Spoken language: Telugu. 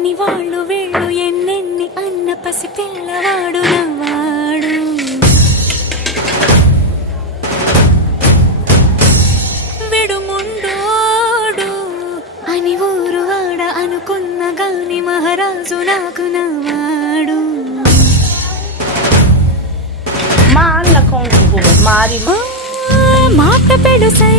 అని వాళ్ళు వీళ్ళు ఎన్నెన్ని అన్న పసి పిల్లవాడు నవ్వాడు. విడుముండోడు అని ఊరు వాడ అనుకున్న గాని మహారాజు నాకు నవ్వాడు. maan la kong మాట పెడు సై